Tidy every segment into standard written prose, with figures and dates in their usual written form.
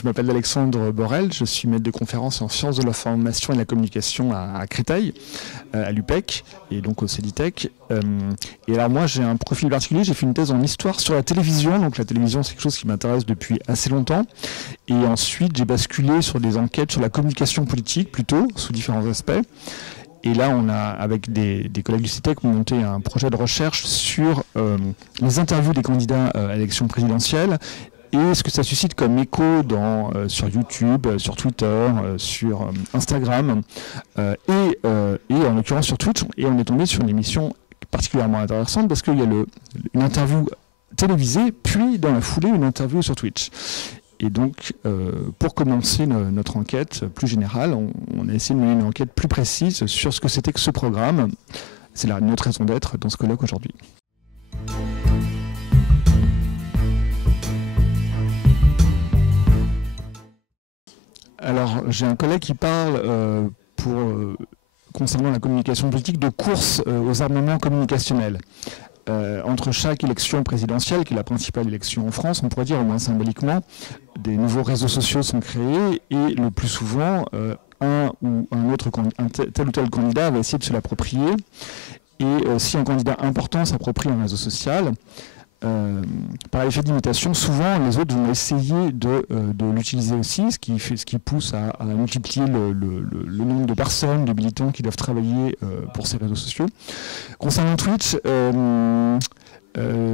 Je m'appelle Alexandre Borel, je suis maître de conférence en sciences de l'information et de la communication à Créteil, à l'UPEC et donc au CEDITEC. Et alors moi j'ai un profil particulier, j'ai fait une thèse en histoire sur la télévision, donc la télévision c'est quelque chose qui m'intéresse depuis assez longtemps. Et ensuite j'ai basculé sur des enquêtes sur la communication politique plutôt, sous différents aspects. Et là, on a, avec des collègues du CEDITEC, monté un projet de recherche sur les interviews des candidats à l'élection présidentielle et ce que ça suscite comme écho sur YouTube, sur Twitter, sur Instagram et en l'occurrence sur Twitch. Et on est tombé sur une émission particulièrement intéressante parce qu'il y a une interview télévisée, puis dans la foulée, une interview sur Twitch. Et donc, pour commencer notre enquête plus générale, on a essayé de mener une enquête plus précise sur ce que c'était que ce programme. C'est notre raison d'être dans ce colloque aujourd'hui. Alors, j'ai un collègue qui parle, concernant la communication politique, de course aux armements communicationnels. Entre chaque élection présidentielle, qui est la principale élection en France, on pourrait dire au moins symboliquement, des nouveaux réseaux sociaux sont créés et le plus souvent, tel ou tel candidat va essayer de se l'approprier. Et si un candidat important s'approprie un réseau social, par effet d'imitation, souvent les autres vont essayer de l'utiliser aussi, ce qui pousse à multiplier le nombre de personnes, de militants qui doivent travailler pour ces réseaux sociaux. Concernant Twitch,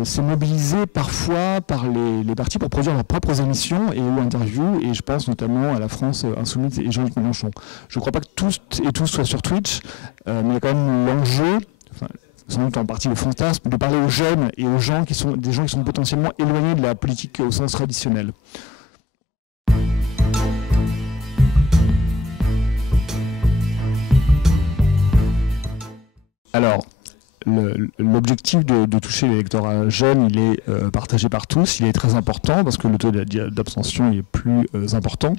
c'est mobilisé parfois par les partis pour produire leurs propres émissions ou interviews, et je pense notamment à la France Insoumise et Jean-Luc Mélenchon. Je ne crois pas que tous soient sur Twitch, mais il y a quand même l'enjeu, sans doute en partie le fantasme, de parler aux jeunes et aux gens qui sont potentiellement éloignés de la politique au sens traditionnel. Alors, l'objectif de toucher l'électorat jeune, il est partagé par tous, il est très important parce que le taux d'abstention est plus important.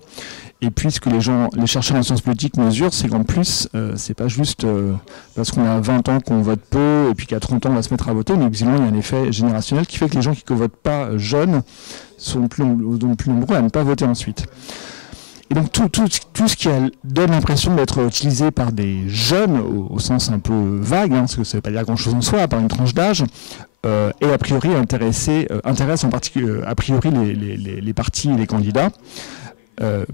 Et puis ce que les chercheurs en sciences politiques mesurent, c'est qu'en plus, c'est pas juste parce qu'on a 20 ans qu'on vote peu et puis qu'à 30 ans on va se mettre à voter, mais visiblement il y a un effet générationnel qui fait que les gens qui ne votent pas jeunes sont plus nombreux à ne pas voter ensuite. Et donc tout ce qui donne l'impression d'être utilisé par des jeunes, au sens un peu vague, parce que ça ne veut pas dire grand-chose en soi, par une tranche d'âge, et a priori intéresse en particulier a priori les partis et les candidats.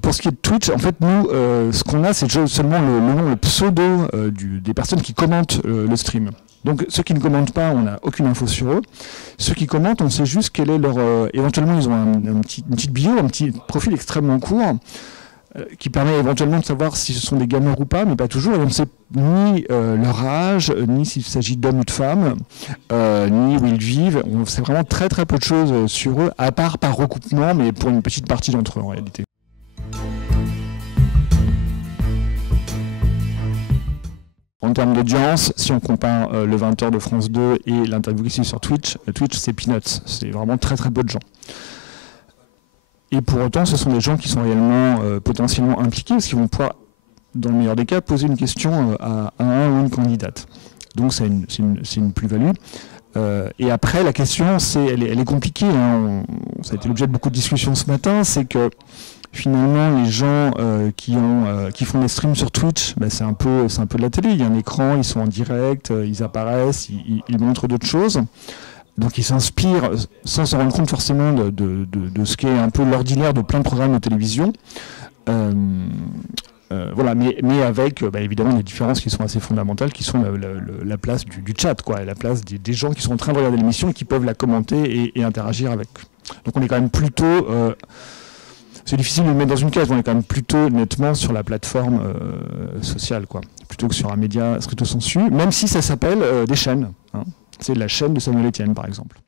Pour ce qui est de Twitch, en fait, nous, ce qu'on a, c'est seulement le pseudo des personnes qui commentent le stream. Donc ceux qui ne commentent pas, on n'a aucune info sur eux. Ceux qui commentent, on sait juste quel est leur... éventuellement, ils ont une petite bio, un petit profil extrêmement court, qui permet éventuellement de savoir si ce sont des gamers ou pas, mais pas toujours. Et on ne sait ni leur âge, ni s'il s'agit d'hommes ou de femmes, ni où ils vivent. On sait vraiment très très peu de choses sur eux, à part par recoupement, mais pour une petite partie d'entre eux en réalité. En termes d'audience, si on compare le 20h de France 2 et l'interview ici sur Twitch, Twitch c'est peanuts, c'est vraiment très très peu de gens. Et pour autant, ce sont des gens qui sont réellement potentiellement impliqués, parce qu'ils vont pouvoir, dans le meilleur des cas, poser une question à un ou une candidate. Donc c'est une plus-value. Et après, la question, elle est compliquée, hein. Ça a été l'objet de beaucoup de discussions ce matin, c'est que finalement, les gens qui font des streams sur Twitch, c'est un peu de la télé. Il y a un écran, ils sont en direct, ils apparaissent, ils montrent d'autres choses. Donc ils s'inspirent, sans s'en rendre compte forcément, de ce qu'est un peu l'ordinaire de plein de programmes de télévision. Voilà, mais avec évidemment des différences qui sont assez fondamentales, qui sont la place du chat, quoi, la place des gens qui sont en train de regarder l'émission et qui peuvent la commenter et interagir avec. Donc on est quand même plutôt... c'est difficile de le mettre dans une case, on est quand même plutôt nettement sur la plateforme sociale, quoi, plutôt que sur un média stricto sensu, même si ça s'appelle des chaînes. Hein. C'est la chaîne de Samuel Etienne, par exemple.